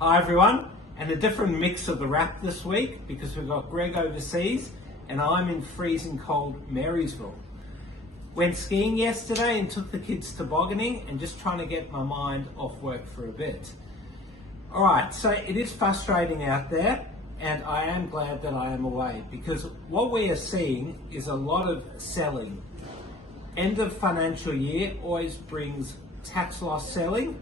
Hi everyone, and a different mix of the wrap this week because we've got Greg overseas and I'm in freezing cold Marysville. Went skiing yesterday and took the kids tobogganing and just trying to get my mind off work for a bit. Alright, so it is frustrating out there and I am glad that I am away because what we are seeing is a lot of selling. End of financial year always brings tax loss selling,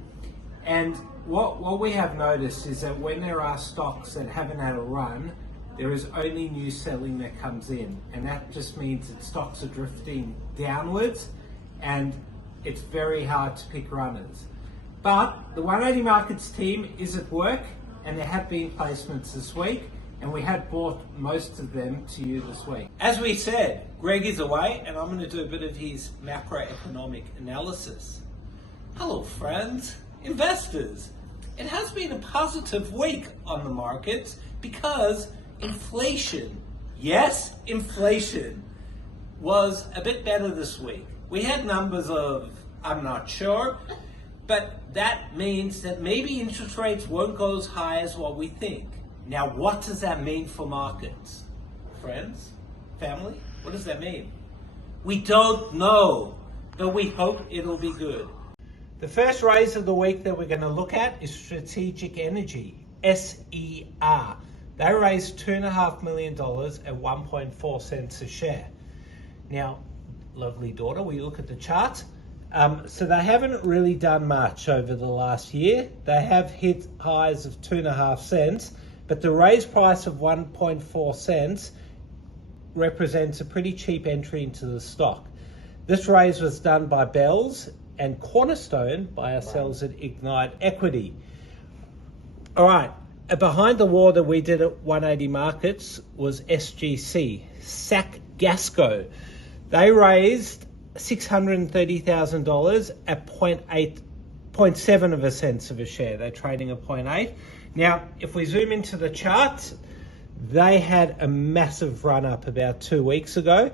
and what we have noticed is that when there are stocks that haven't had a run, there is only new selling that comes in, and that just means that stocks are drifting downwards and it's very hard to pick runners. But the 180 Markets team is at work and there have been placements this week and we have brought most of them to you this week. As we said, Greg is away and I'm going to do a bit of his macroeconomic analysis. Hello friends, investors. It has been a positive week on the markets because inflation, yes, inflation was a bit better this week. We had numbers of, I'm not sure, but that means that maybe interest rates won't go as high as what we think. Now, what does that mean for markets? Friends? Family? What does that mean? We don't know, but we hope it'll be good. The first raise of the week that we're going to look at is Strategic Energy, SER. They raised $2.5 million at 1.4 cents a share. Now, lovely daughter, we look at the chart. So they haven't really done much over the last year. They have hit highs of 2.5 cents, but the raise price of 1.4 cents represents a pretty cheap entry into the stock. This raise was done by Bells and Cornerstone by ourselves at Ignite Equity. All right, behind the wall that we did at 180 Markets was SGC, SAC Gasco. They raised $630,000 at 0.7 of a cents of a share. They're trading at 0.8. Now, if we zoom into the chart, they had a massive run up about 2 weeks ago.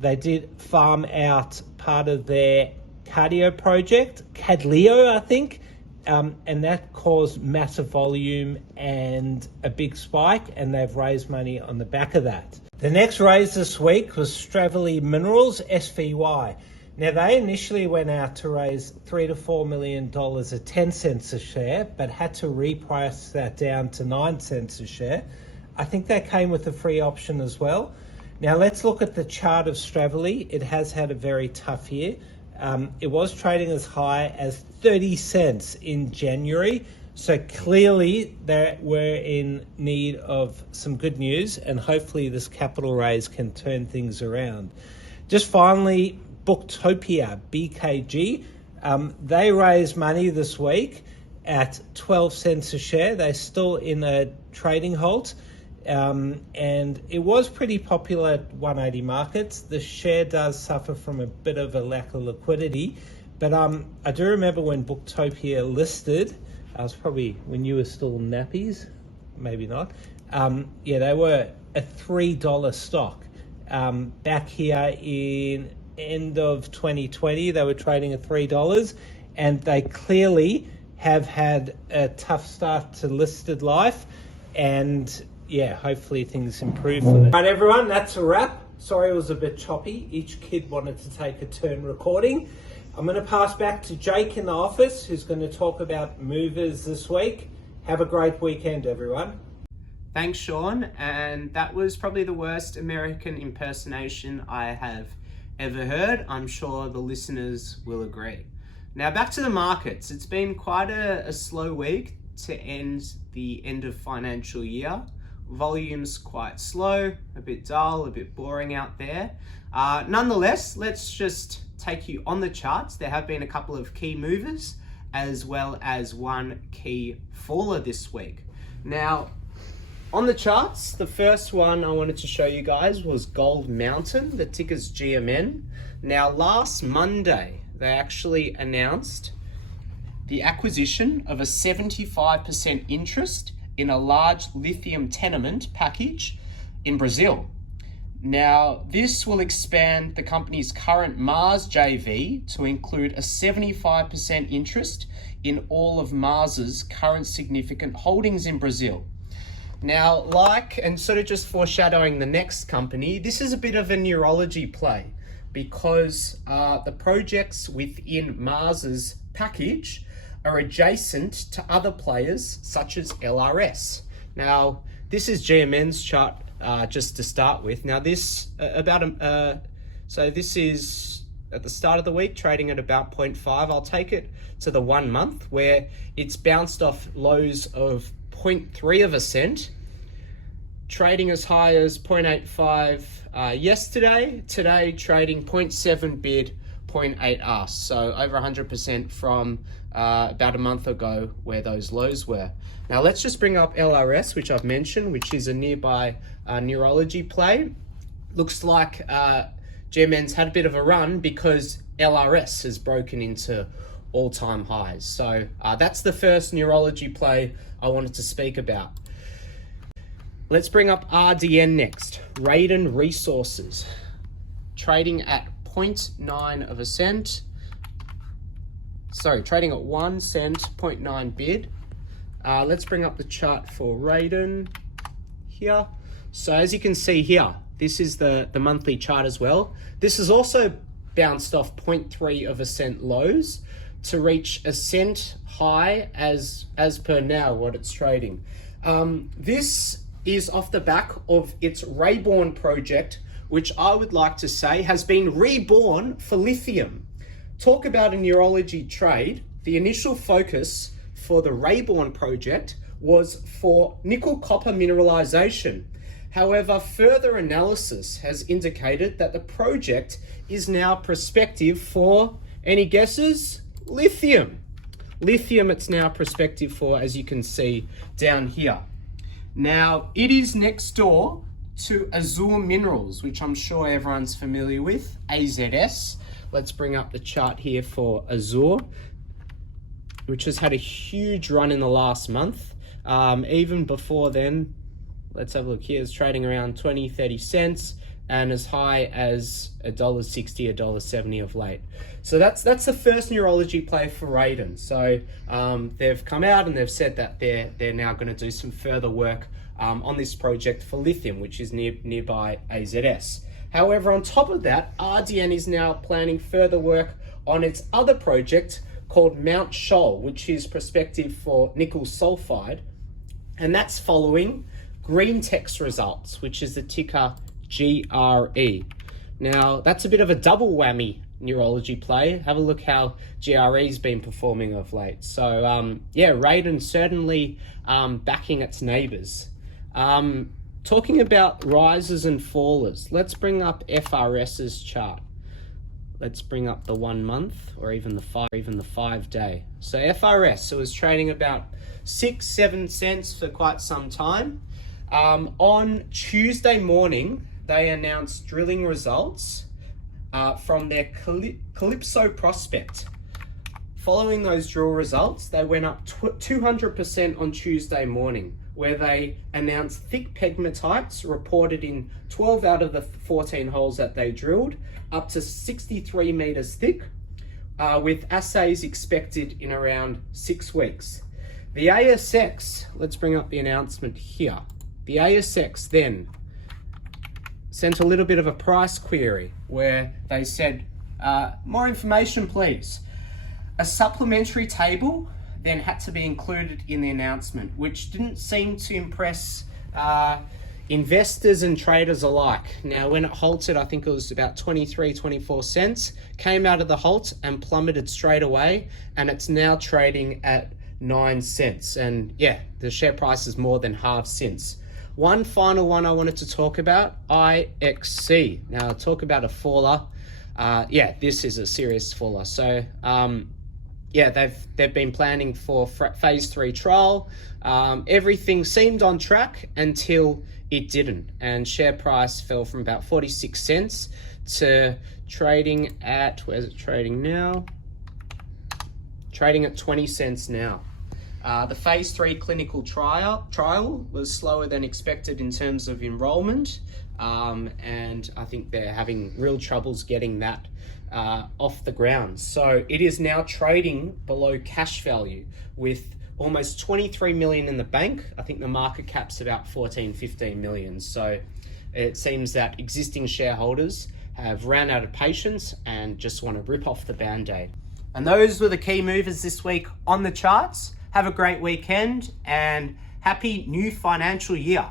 They did farm out part of their cardio project, Cadleo, I think, and that caused massive volume and a big spike, and they've raised money on the back of that. The next raise this week was Stravely Minerals, SVY. Now, they initially went out to raise $3 to $4 million at 10 cents a share, but had to reprice that down to 9 cents a share. I think that came with a free option as well. Now, let's look at the chart of Stravely. It has had a very tough year. It was trading as high as 30 cents in January. So clearly they were in need of some good news and hopefully this capital raise can turn things around. Just finally, Booktopia, BKG, they raised money this week at 12 cents a share. They're still in a trading halt. And it was pretty popular at 180 Markets. The share does suffer from a bit of a lack of liquidity, but I do remember when Booktopia listed, I was probably when you were still nappies, maybe not. Yeah, they were a $3 stock. Back here in end of 2020, they were trading at $3, and they clearly have had a tough start to listed life, and yeah, hopefully things improve for them. Right, everyone, that's a wrap. Sorry it was a bit choppy. Each kid wanted to take a turn recording. I'm going to pass back to Jake in the office, who's going to talk about movers this week. Have a great weekend, everyone. Thanks, Sean. And that was probably the worst American impersonation I have ever heard. I'm sure the listeners will agree. Now, back to the markets. It's been quite a slow week to end the end of financial year. Volume's quite slow, a bit dull, a bit boring out there. Nonetheless, let's just take you on the charts. There have been a couple of key movers as well as one key faller this week. Now, on the charts, the first one I wanted to show you guys was Gold Mountain, the ticker's GMN. Now, last Monday, they actually announced the acquisition of a 75% interest in a large lithium tenement package in Brazil. Now, this will expand the company's current Mars JV to include a 75% interest in all of Mars's current significant holdings in Brazil. Now, and sort of just foreshadowing the next company, this is a bit of a neurology play because the projects within Mars's package are adjacent to other players such as LRS. Now, this is GMN's chart just to start with. Now, this this is at the start of the week trading at about 0.5. I'll take it to the 1 month where it's bounced off lows of 0.3 of a cent, trading as high as 0.85 yesterday. Today trading 0.7 bid, 0.8 ask, so over 100% from about a month ago where those lows were. Now let's just bring up LRS, which I've mentioned, which is a nearby neurology play. Looks like GMN's had a bit of a run because LRS has broken into all-time highs. So that's the first neurology play I wanted to speak about. Let's bring up RDN next. Raiden Resources, trading at 0.9 of a cent. Sorry, trading at 1 cent, 0.9 bid. Let's bring up the chart for Raiden here. So as you can see here, this is the monthly chart as well. This has also bounced off 0.3 of a cent lows to reach a cent high as per now what it's trading. This is off the back of its Rayborn project, which I would like to say has been reborn for lithium. Talk about a neurology trade. The initial focus for the Rayborn project was for nickel copper mineralization. However, further analysis has indicated that the project is now prospective for, any guesses? Lithium. Lithium it's now prospective for, as you can see down here. Now, it is next door to Azure Minerals, which I'm sure everyone's familiar with, AZS. Let's bring up the chart here for Azure, which has had a huge run in the last month. Even before then, let's have a look here, it's trading around 20-30 cents and as high as $1.60, $1.70 of late. So that's the first neurology play for Raiden. So they've come out and they've said that they're now going to do some further work on this project for lithium, which is nearby AZS. However, on top of that, RDN is now planning further work on its other project called Mount Shoal, which is prospective for nickel sulfide, and that's following GreenTech's results, which is the ticker GRE. Now, that's a bit of a double whammy neurology play. Have a look how GRE's been performing of late. So, yeah, Raiden certainly backing its neighbors. Talking about risers and fallers, let's bring up FRS's chart. Let's bring up the 1 month or even the 5 day. So FRS, it was trading about 6-7 cents for quite some time. On Tuesday morning, they announced drilling results from their Calypso prospect. Following those drill results, they went up 200% on Tuesday morning, where they announced thick pegmatites reported in 12 out of the 14 holes that they drilled, up to 63 meters thick, with assays expected in around 6 weeks. The ASX, let's bring up the announcement here. The ASX then sent a little bit of a price query where they said, more information please. A supplementary table then had to be included in the announcement, which didn't seem to impress investors and traders alike. Now, when it halted, I think it was about 24 cents, came out of the halt and plummeted straight away, and it's now trading at 9 cents. And yeah, the share price is more than halved since. One final one I wanted to talk about, IXC. Now, talk about a faller. Yeah, this is a serious faller. So, yeah, they've been planning for phase 3 trial. Everything seemed on track until it didn't, and share price fell from about 46 cents to trading at, where's it trading now? Trading at 20 cents now. The phase 3 clinical trial was slower than expected in terms of enrollment. and I think they're having real troubles getting that off the ground. So it is now trading below cash value with almost 23 million in the bank. I think the market cap's about 14-15 million. So it seems that existing shareholders have ran out of patience and just want to rip off the band-aid. And those were the key movers this week on the charts. Have a great weekend and happy new financial year.